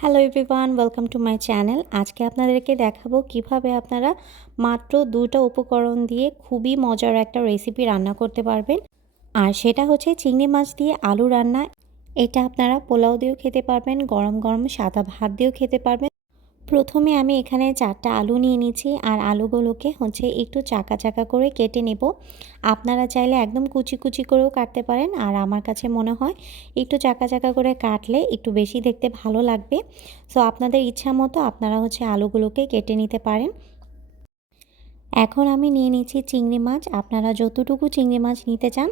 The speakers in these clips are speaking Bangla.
Hello everyone welcome to my channel আজকে আপনাদেরকে দেখাবো কীভাবে আপনারা মাত্র দুটা উপকরণ দিয়ে খুবই মজার একটা রেসিপি রান্না করতে পারবেন। আর সেটা হচ্ছে চিংড়ি মাছ দিয়ে আলু রান্না। এটা আপনারা পোলাও দিয়েও খেতে পারবেন, গরম গরম সাদা ভাত দিয়েও খেতে পারবেন। প্রথমে আমি এখানে চারটা আলু নিয়ে নিচ্ছি আর আলুগুলোকে হচ্ছে একটু চাকা চাকা করে কেটে নেব। আপনারা চাইলে একদম কুচি কুচি করেও কাটতে পারেন আর আমার কাছে মনে হয় একটু চাকা চাকা করে কাটলে একটু বেশি দেখতে ভালো লাগবে। সো আপনাদের ইচ্ছা মতো আপনারা হচ্ছে আলুগুলোকে কেটে নিতে পারেন। এখন আমি নিয়ে নিচ্ছি চিংড়ি মাছ। আপনারা যতটুকু চিংড়ি মাছ নিতে চান,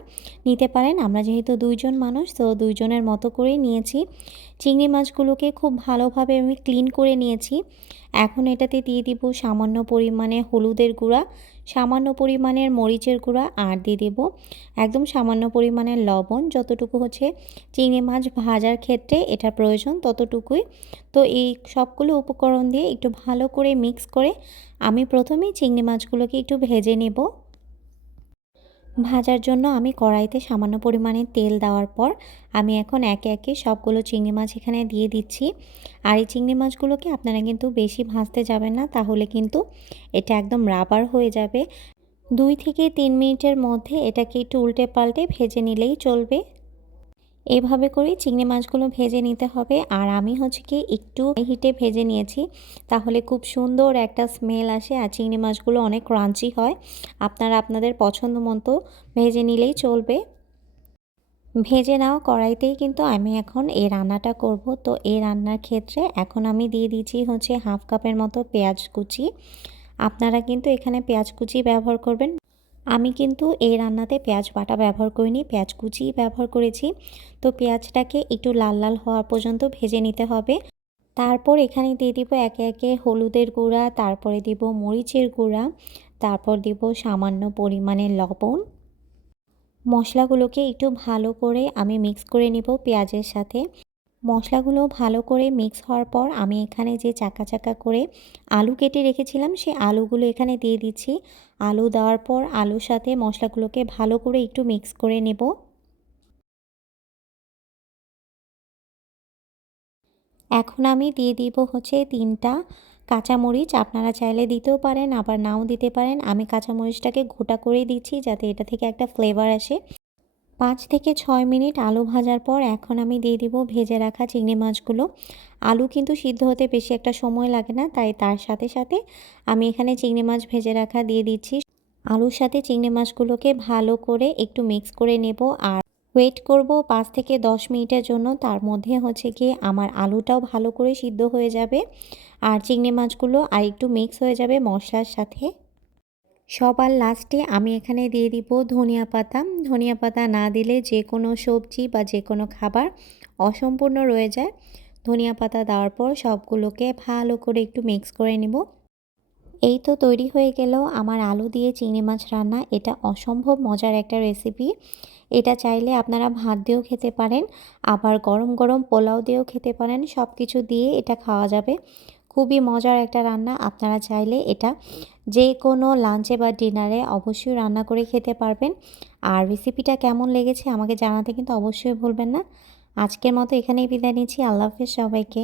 নিতে পারেন। আমরা যেহেতু দুইজন মানুষ, তো দুইজনের মতো করেই নিয়েছি। চিংড়ি মাছগুলোকে খুব ভালোভাবে আমি ক্লিন করে নিয়েছি। এখন এটাতে দিয়ে দিব সামান্য পরিমাণে হলুদের গুঁড়া। সামান্য পরিমাণের মরিচের গুঁড়া আর দিয়ে দেব একদম সামান্য পরিমাণের লবণ। যতটুকু হচ্ছে চিংড়ি মাছ ভাজার ক্ষেত্রে এটা প্রয়োজন ততটুকুই। তো এই সবগুলো উপকরণ দিয়ে একটু ভালো করে মিক্স করে আমি প্রথমেই চিংড়ি মাছগুলোকে একটু ভেজে নেব। ভাজার জন্য আমি কড়াইতে সামান্য পরিমাণে তেল দেওয়ার পর আমি এখন একে একে সবগুলো চিংড়ি মাছ এখানে দিয়ে দিচ্ছি। আর এই চিংড়ি মাছগুলোকে আপনারা কিন্তু বেশি ভাজতে যাবেন না, তাহলে কিন্তু এটা একদম রাবার হয়ে যাবে। দুই থেকে তিন মিনিটের মধ্যে এটাকে একটু উল্টে পাল্টে ভেজে নিলেই চলবে। এভাবে করে চিংড়ি মাছগুলো ভেজে নিতে হবে। আর আমি হচ্ছে কি একটু হিটে ভেজে নিয়েছি। তাহলে খুব সুন্দর একটা স্মেল আসে আর চিংড়ি মাছগুলো অনেক ক্রাঞ্চি হয়। আপনারা আপনাদের পছন্দ মতো ভেজে নিলেই চলবে। ভেজে নাও কড়াইতেই কিন্তু আমি এখন এই রান্নাটা করব। তো এই রান্নার ক্ষেত্রে এখন আমি দিয়ে দিচ্ছি হচ্ছে হাফ কাপের মতো পেঁয়াজ কুচি। আপনারা কিন্তু এখানে পেঁয়াজ কুচি ব্যবহার করবেন। আমি কিন্তু এই রান্নাতে পেঁয়াজ বাটা ব্যবহার করিনি, পেঁয়াজ কুচি ব্যবহার করেছি। তো পেঁয়াজটাকে একটু লাল লাল হওয়া পর্যন্ত ভেজে নিতে হবে। তারপর এখানে দিয়ে দিব একে একে হলুদের গুঁড়া, তারপরে দিব মরিচের গুঁড়া, তারপর দিব সামান্য পরিমাণে লবণ। মশলাগুলোকে একটু ভালো করে আমি মিক্স করে নিব পেঁয়াজের সাথে। মশলাগুলো ভালো করে মিক্স হওয়ার পর আমি এখানে যে চাকা চাকা করে আলু কেটে রেখেছিলাম, সে আলুগুলো এখানে দিয়ে দিচ্ছি। আলু দেওয়ার পর আলুর সাথে মশলাগুলোকে ভালো করে একটু মিক্স করে নেব। এখন আমি দিয়ে দিব হচ্ছে তিনটা কাঁচামরিচ। আপনারা চাইলে দিতেও পারেন, আবার নাও দিতে পারেন। আমি কাঁচামরিচটাকে গোটা করে দিচ্ছি যাতে এটা থেকে একটা ফ্লেভার আসে। পাঁচ থেকে ছয় মিনিট আলু ভাজার পর এখন আমি দিয়ে দিব ভেজে রাখা চিংড়ি মাছগুলো। আলু কিন্তু সিদ্ধ হতে বেশি একটা সময় লাগে না, তাই তার সাথে সাথে আমি এখানে চিংড়ি মাছ ভেজে রাখা দিয়ে দিচ্ছি। আলুর সাথে চিংড়ি মাছগুলোকে ভালো করে একটু মিক্স করে নেব আর ওয়েট করব পাঁচ থেকে দশ মিনিটের জন্য। তার মধ্যে হচ্ছে কি আমার আলুটাও ভালো করে সিদ্ধ হয়ে যাবে আর চিংড়ি মাছগুলো আর একটু মিক্স হয়ে যাবে মশলার সাথে। সবার লাস্টে আমি এখানে দিয়ে দিব ধনিয়া পাতা। ধনিয়া পাতা না দিলে যে কোনো সবজি বা যে কোনো খাবার অসম্পূর্ণ রয়ে যায়। ধনিয়া পাতা দেওয়ার পর সবগুলোকে ভালো করে একটু মিক্স করে নেব। এই তো তৈরি হয়ে গেল আমার আলু দিয়ে চিংড়ি মাছ রান্না। এটা অসম্ভব মজার একটা রেসিপি এটা চাইলে আপনারা ভাত দিয়েও খেতে পারেন, আবার গরম গরম পোলাও দিয়েও খেতে পারেন। সব কিছু দিয়ে এটা খাওয়া যাবে। খুবই মজার একটা রান্না, আপনারা চাইলে এটা যে কোনো লাঞ্চে বা ডিনারে অবশ্যই রান্না করে খেতে পারবেন। আর রেসিপিটা কেমন লেগেছে আমাকে জানাতে কিন্তু অবশ্যই ভুলবেন না। আজকের মতো এখানেই বিদায় নিচ্ছি, আল্লাহ হাফেজ সবাইকে।